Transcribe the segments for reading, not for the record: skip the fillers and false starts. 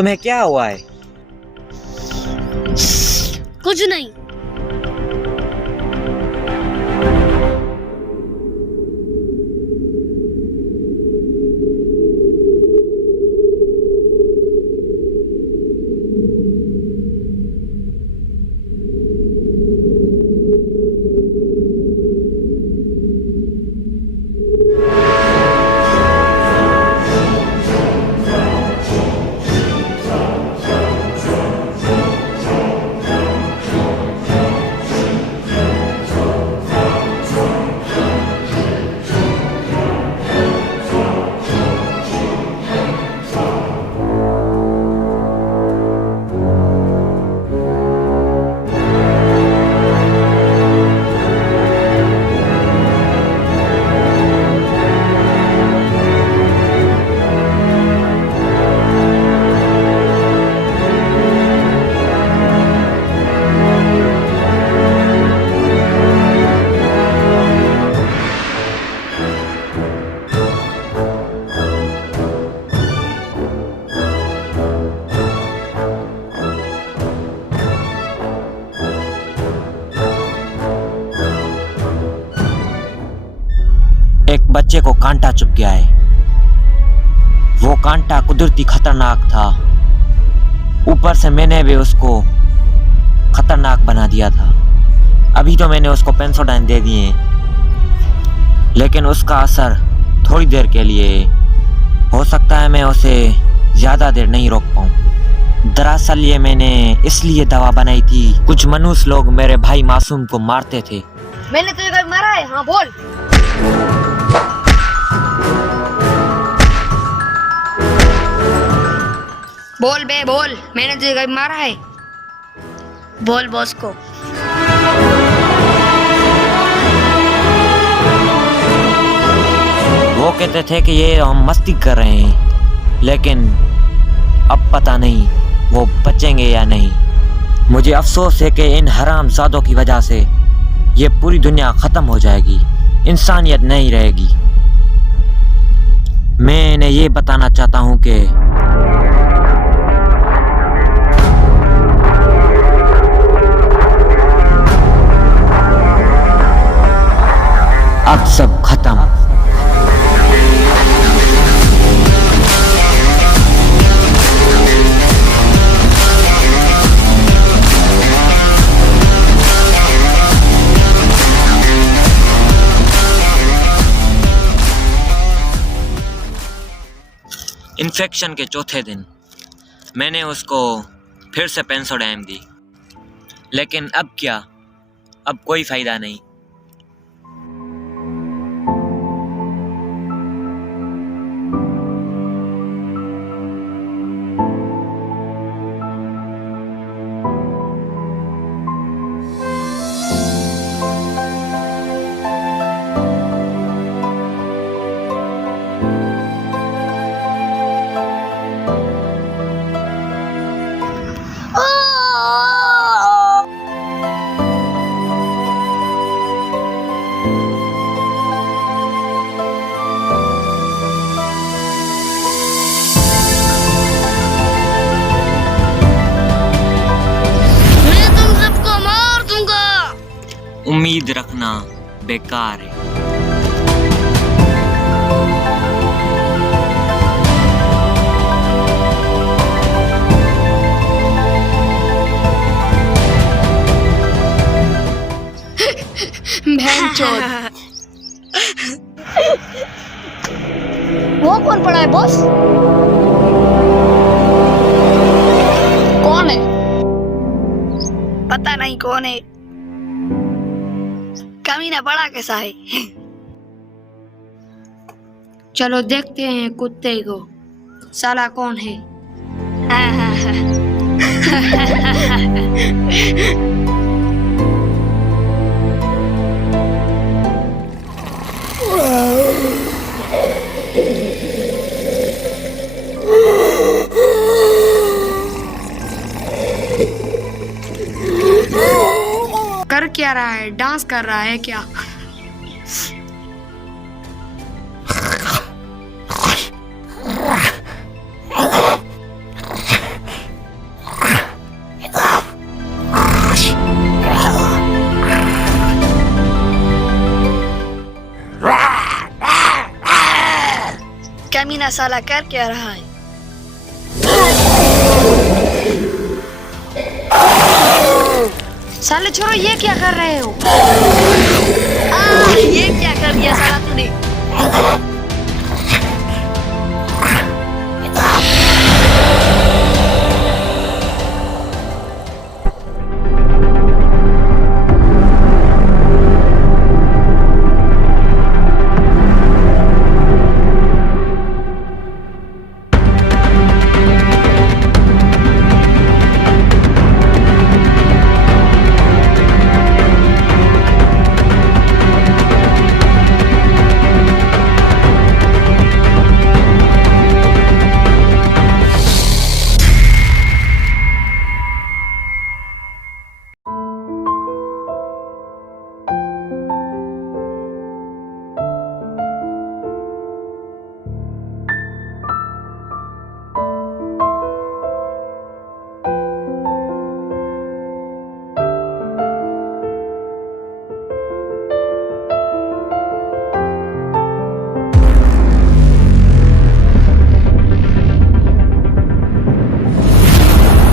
तुम्हें क्या हुआ है? कुछ नहीं। एक बच्चे को कांटा चुभ गया है। वो कांटा कुदरती खतरनाक था, ऊपर से मैंने भी उसको खतरनाक बना दिया था। अभी तो मैंने उसको पेंसोडाइन दे दिए हैं, लेकिन उसका असर थोड़ी देर के लिए है। हो सकता है मैं उसे ज्यादा देर नहीं रोक पाऊं। दरअसल ये मैंने इसलिए दवा बनाई थी, कुछ मनुष्य लोग मेरे भाई मासूम को मारते थे। मैंने तुझे कभी मारा है? हाँ बोल। बोल बे बोल, मैंने तुझे कभी मारा है? बोल बॉस को। वो कहते थे कि ये हम मस्ती कर रहे हैं, लेकिन अब पता नहीं वो बचेंगे या नहीं। मुझे अफसोस है कि इन हरामजादों की वजह से ये पूरी दुनिया खत्म हो जाएगी, इंसानियत नहीं रहेगी। मैं इन्हें ये बताना चाहता हूँ कि अब सब खत्म। इन्फेक्शन के चौथे दिन मैंने उसको फिर से पेंसोडाइन दी, लेकिन अब क्या, अब कोई फायदा नहीं। उम्मीद रखना बेकार है। बहनचोद। वो कौन पड़ा है बॉस? कौन है? पता नहीं कौन है। कमीना बड़ा कैसा है? चलो देखते हैं कुत्ते को, साला कौन है। कर क्या रहा है? डांस कर रहा है क्या? कमीना साला कर क्या रहा है? साले छोरो, ये क्या कर रहे हो? ये क्या कर दिया साला तूने?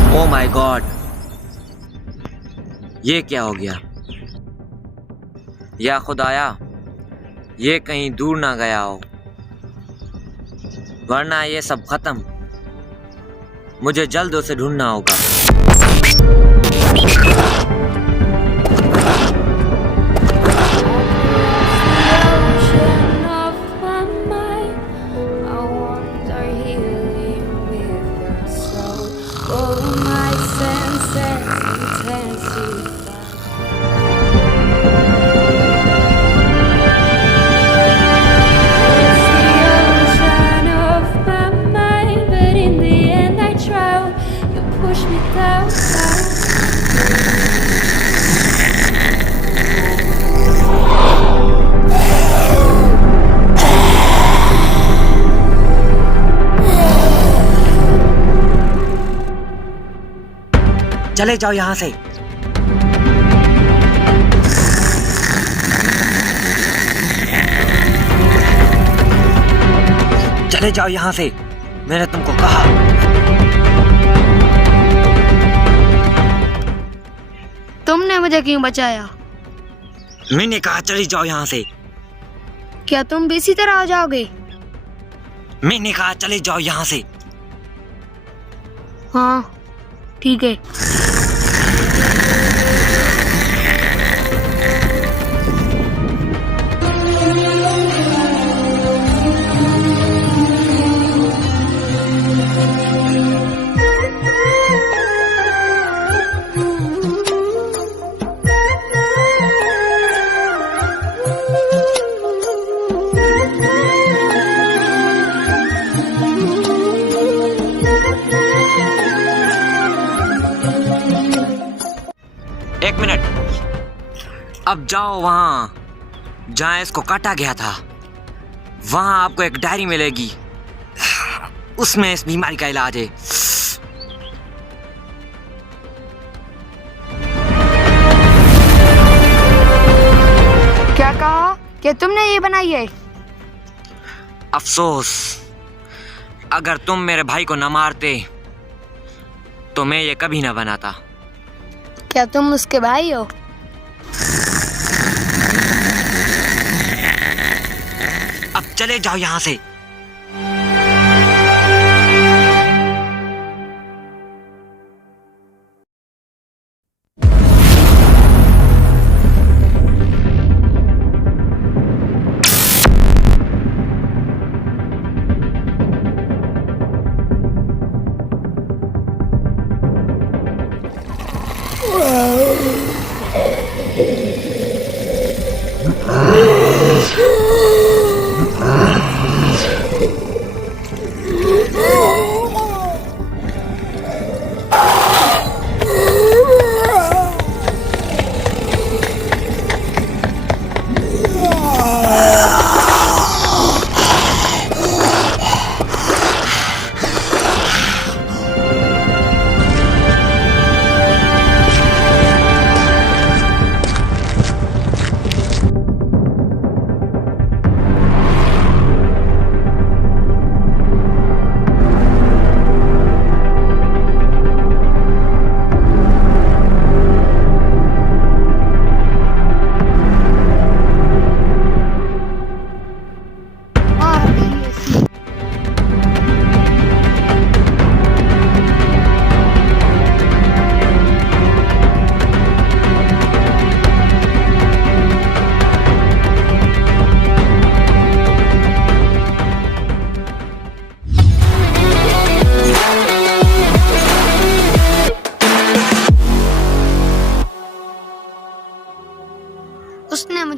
ओ माय गॉड, ये क्या हो गया? या खुदाया, ये कहीं दूर ना गया हो, वरना ये सब खत्म। मुझे जल्द उसे ढूंढना होगा। चले जाओ यहां से। चले जाओ यहां से, मैंने तुमको कहा। तुमने मुझे क्यों बचाया? मैंने कहा चले जाओ यहां से। क्या तुम भी इसी तरह आ जाओगे? मैंने कहा चले जाओ यहां से। हाँ ठीक है। एक मिनट, अब जाओ वहां जहां इसको काटा गया था। वहां आपको एक डायरी मिलेगी, उसमें इस बीमारी का इलाज है। क्या कहा? क्या तुमने ये बनाई है? अफसोस, अगर तुम मेरे भाई को न मारते तो मैं ये कभी न बनाता। क्या तुम उसके भाई हो? अब चले जाओ यहां से।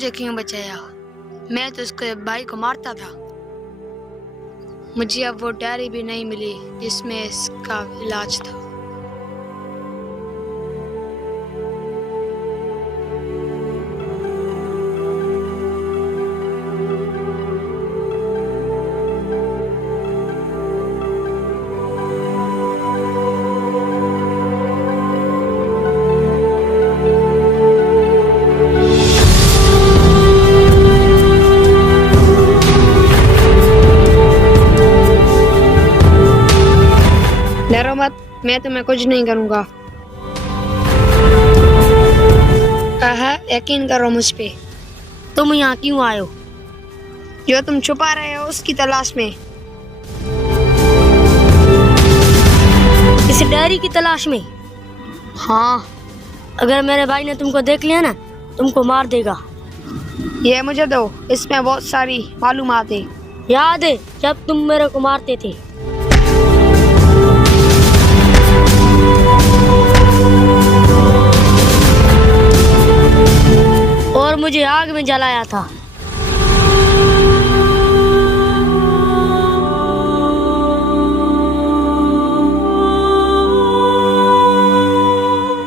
मुझे क्यों बचाया? मैं तो उसके भाई को मारता था। मुझे अब वो डायरी भी नहीं मिली जिसमें इसका इलाज था। डरो मत, मैं तुम्हें कुछ नहीं करूंगा। यकीन करो मुझ पे। तुम यहाँ क्यों आए हो? जो तुम छुपा रहे हो उसकी तलाश में। इस डायरी की तलाश में? हाँ। अगर मेरे भाई ने तुमको देख लिया ना, तुमको मार देगा। ये मुझे दो, इसमें बहुत सारी मालूमात है। याद है जब तुम मेरे को मारते थे? और मुझे आग में जलाया था।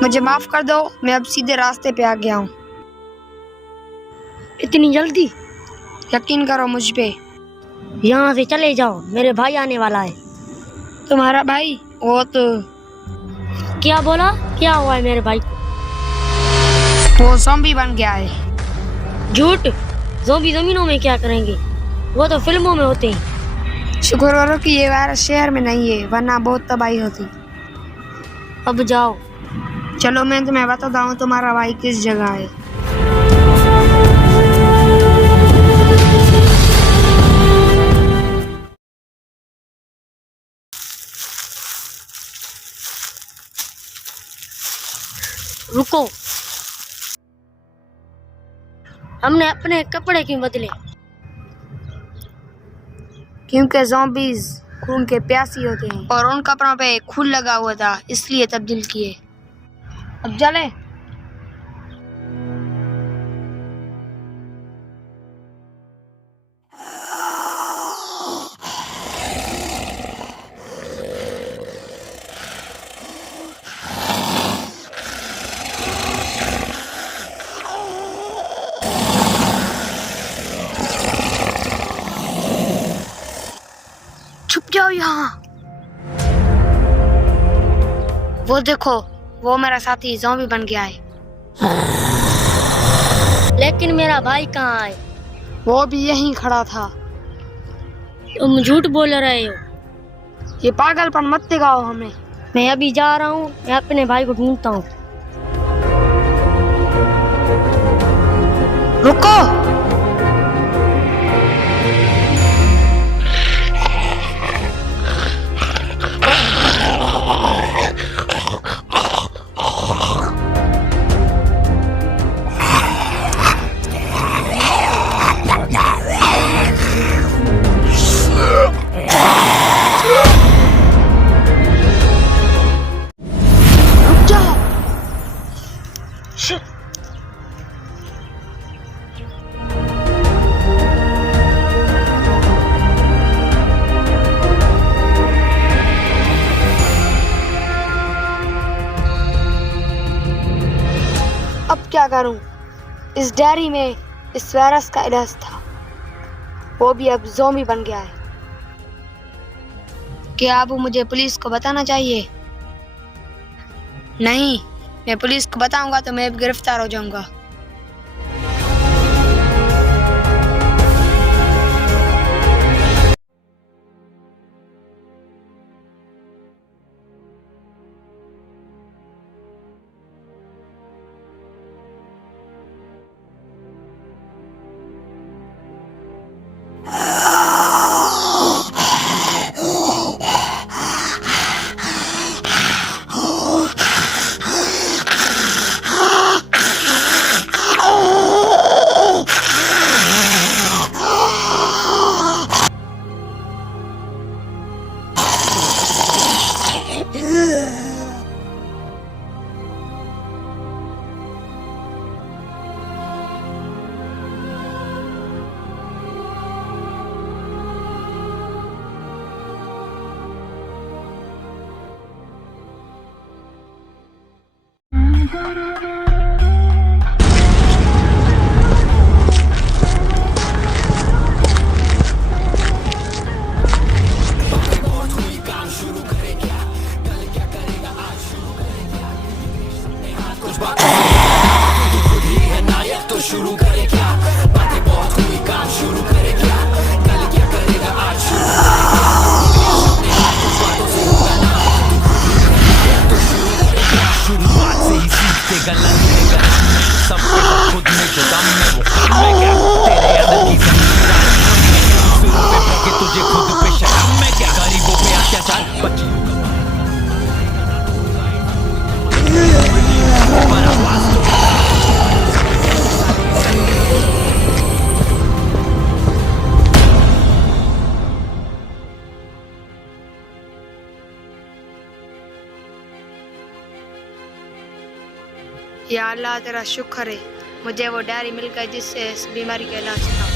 मुझे माफ कर दो, मैं अब सीधे रास्ते पे आ गया हूँ। इतनी जल्दी? यकीन करो मुझ पे। यहाँ से चले जाओ, मेरे भाई आने वाला है। तुम्हारा भाई? वो तो क्या बोला? क्या हुआ है मेरे भाई को? वो ज़ॉम्बी बन गया है। झूठ! ज़ॉम्बी जमीनों में क्या करेंगे? वो तो फिल्मों में होते हैं। शुक्र करो कि ये वायरस शहर में नहीं है, वरना बहुत तबाही होती। अब जाओ। चलो मैं तुम्हें बताता हूँ तुम्हारा भाई किस जगह है। रुको, हमने अपने कपड़े क्यों बदले? क्योंकि ज़ॉम्बीज खून के प्यासी होते हैं और उन कपड़ों पे खून लगा हुआ था, इसलिए तब्दील किए। अब चले। छुप जाओ यहाँ। वो देखो, वो मेरा साथी ज़ॉम्बी बन गया है। लेकिन मेरा भाई कहाँ है? वो भी यहीं खड़ा था। तुम झूठ बोल रहे हो। ये पागलपन मत दिखाओ हमें। मैं अभी जा रहा हूँ, मैं अपने भाई को ढूंढता हूँ। रुको। अब क्या करूं? इस डायरी में इस वायरस का इलाज था, वो भी अब ज़ॉम्बी बन गया है। क्या अब मुझे पुलिस को बताना चाहिए? नहीं, मैं पुलिस को बताऊंगा तो मैं भी गिरफ्तार हो जाऊंगा। या अल्लाह तेरा शुक्र है, मुझे वो डायरी मिल गई जिससे इस बीमारी का इलाज था।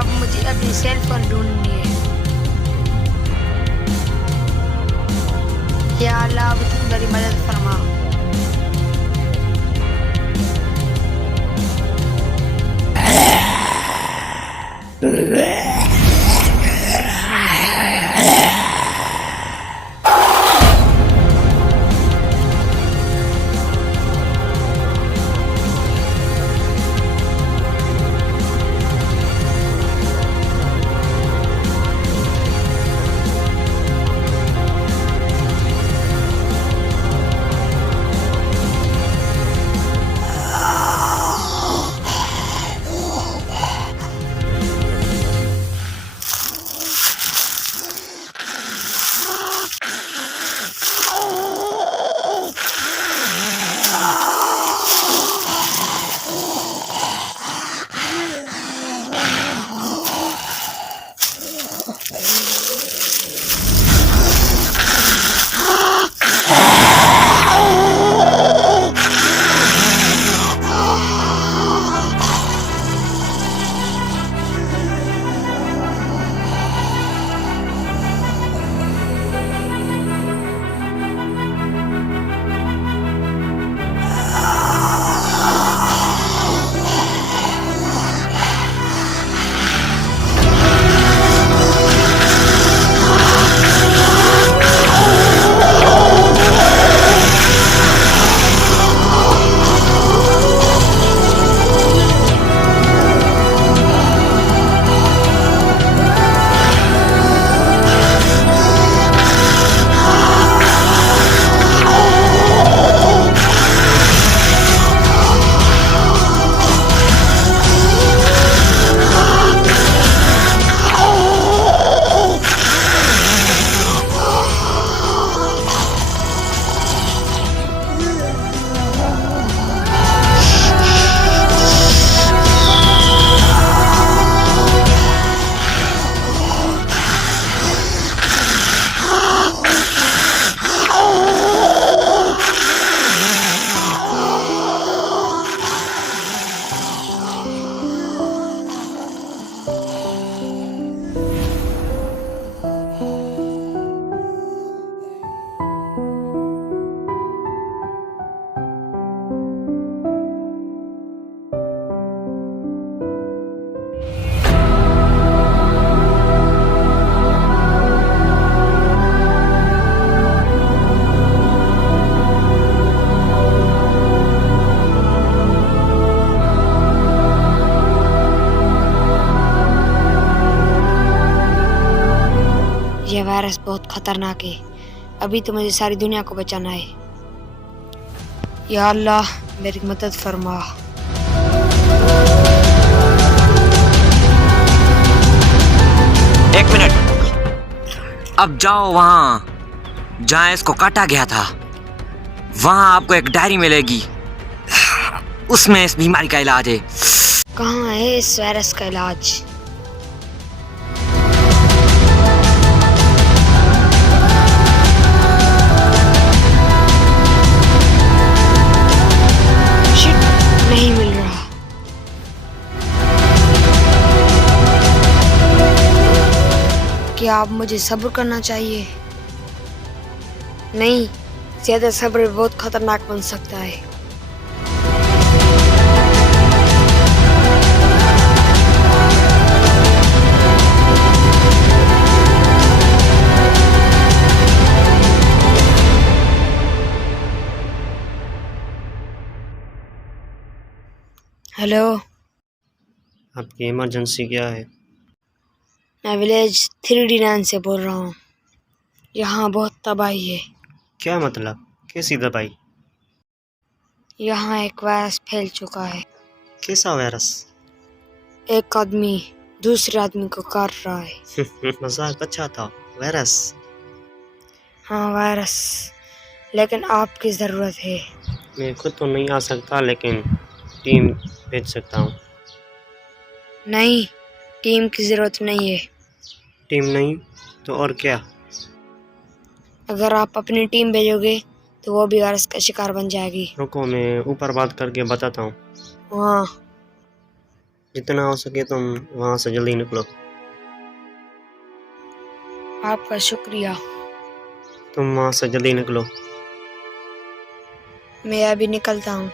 अब मुझे अपनी सेल फोन ढूंढनी है। या अल्लाह अब तुम मेरी मदद फरमा। यह वायरस बहुत खतरनाक है। अभी तो मुझे सारी दुनिया को बचाना है। या अल्लाह मेरी मदद फरमा। एक मिनट, अब जाओ वहां जहां इसको काटा गया था। वहां आपको एक डायरी मिलेगी, उसमें इस बीमारी का इलाज है। कहाँ है इस वायरस का इलाज? शिट, नहीं मिल रहा। क्या अब मुझे सब्र करना चाहिए? नहीं, ज्यादा सब्र बहुत खतरनाक बन सकता है। हेलो, आपकी इमरजेंसी क्या है? मैं विलेज 3D9 से बोल रहा हूँ। यहाँ बहुत तबाही है। क्या मतलब? कैसी दवाई? यहाँ एक वायरस फैल चुका है। कैसा वायरस? एक आदमी दूसरे आदमी को काट रहा है। मजाक अच्छा था। वायरस? हाँ, वायरस। लेकिन आपकी ज़रूरत है। मैं खुद तो नहीं आ सकता, लेकिन टीम भेज सकता हूँ। नहीं, टीम की ज़रूरत नहीं है। टीम नहीं तो और क्या? अगर आप अपनी टीम भेजोगे तो वो भी वायरस का शिकार बन जाएगी। रुको, मैं ऊपर बात करके बताता हूँ। हाँ, जितना हो सके तुम वहाँ से जल्दी निकलो। आपका शुक्रिया। तुम वहाँ से जल्दी निकलो। मैं अभी निकलता हूँ।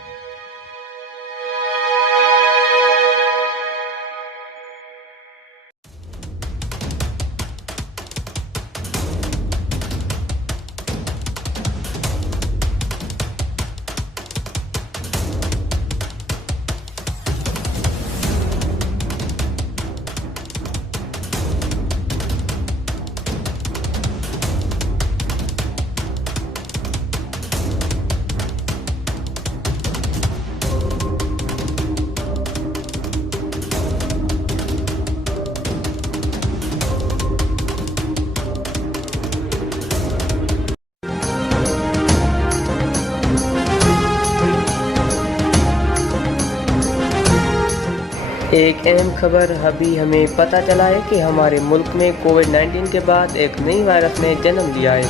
एक अहम खबर अभी हमें पता चला है कि हमारे मुल्क में कोविड-19 के बाद एक नई वायरस ने जन्म लिया है,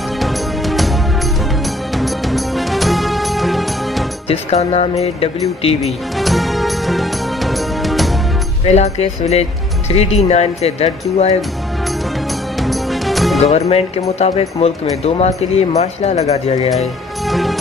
जिसका नाम है WTV। पहला केस विलेज 3D9 से दर्ज हुआ है। गवर्नमेंट के मुताबिक मुल्क में 2 माह के लिए मार्शल लॉ लगा दिया गया है।